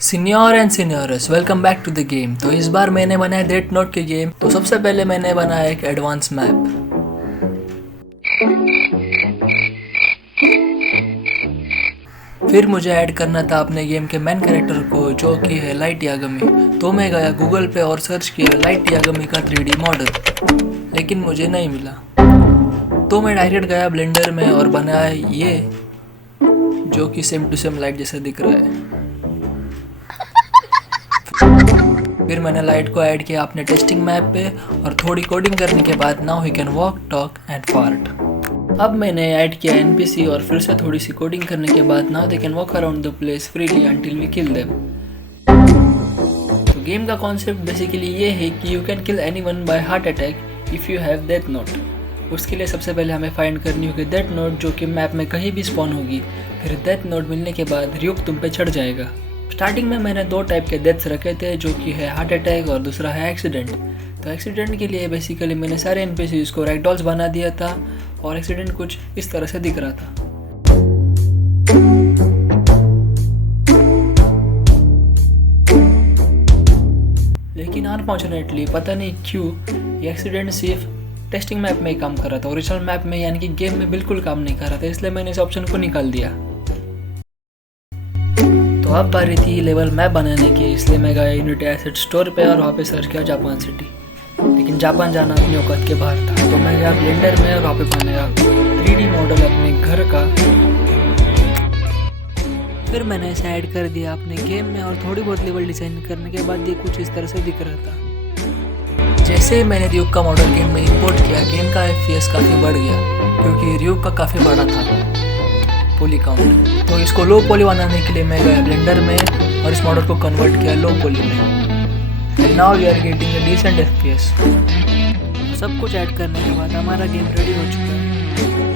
Senior and seniors welcome back to the game. तो इस बार मैंने बनाया डेथ नोट के गेम। तो सबसे पहले मैंने बनाया एक एडवांस मैप। फिर मुझे ऐड करना था अपने गेम के मेन कैरेक्टर को, जो कि है लाइट यागमी। तो मैं गया गूगल पे और सर्च किया लाइट यागमी का 3D मॉडल, लेकिन मुझे नहीं मिला। तो मैं डायरेक्ट गया ब्लेंडर में और बनाया ये, जो कि सेम टू सेम लाइट जैसा दिख रहा है। फिर मैंने लाइट को ऐड किया अपने टेस्टिंग मैप पे और थोड़ी कोडिंग करने के बाद now he can walk, talk and fart. अब मैंने ऐड किया एनपीसी और फिर से थोड़ी सी कोडिंग करने के बाद now they can walk around the place freely until we kill them. तो गेम का कॉन्सेप्ट बेसिकली ये है कि you can kill anyone by heart attack if you have death note. उसके लिए सबसे पहले हमें फाइंड करनी होगी डेथ नोट, जो कि मैप में कहीं भी स्पॉन होगी। फिर डेथ नोट मिलने के बाद रियुक तुम पे चढ़ जाएगा। स्टार्टिंग में मैंने 2 टाइप के डेथ्स रखे थे, जो कि है हार्ट अटैक और दूसरा है एक्सीडेंट। तो एक्सीडेंट के लिए बेसिकली मैंने सारे एनपीसीज को रैगडॉल्स बना दिया था और एक्सीडेंट कुछ इस तरह से दिख रहा था। लेकिन अनफॉर्चुनेटली पता नहीं क्यों ये एक्सीडेंट सिर्फ टेस्टिंग मैप में ही काम कर रहा था, ओरिजिनल मैप में यानी कि गेम में बिल्कुल काम नहीं कर रहा था, इसलिए मैंने इस ऑप्शन को निकाल दिया। तो अब बारी थी लेवल मैप बनाने की, इसलिए मैं गया यूनिटी एसेट स्टोर पे और वहाँ पे सर्च किया जापान सिटी। लेकिन जापान जाना अपनी औकात के बाहर था, तो मैं गया ब्लेंडर में और वहाँ पे बनाया 3D मॉडल अपने घर का। फिर मैंने इसे ऐड कर दिया अपने गेम में और थोड़ी बहुत लेवल डिज़ाइन करने के बाद ये कुछ इस तरह से दिख रहा था। जैसे ही मैंने रियुक का मॉडल गेम में इंपोर्ट किया, गेम का FPS काफ़ी बढ़ गया, क्योंकि रियुक का काफ़ी बड़ा था पोली काउंट। तो इसको लो पोली बनाने के लिए मैं गया ब्लेंडर में और इस मॉडल को कन्वर्ट किया लो पोली में। And now we are getting a decent FPS। सब कुछ ऐड करने के बाद हमारा गेम रेडी हो चुका है।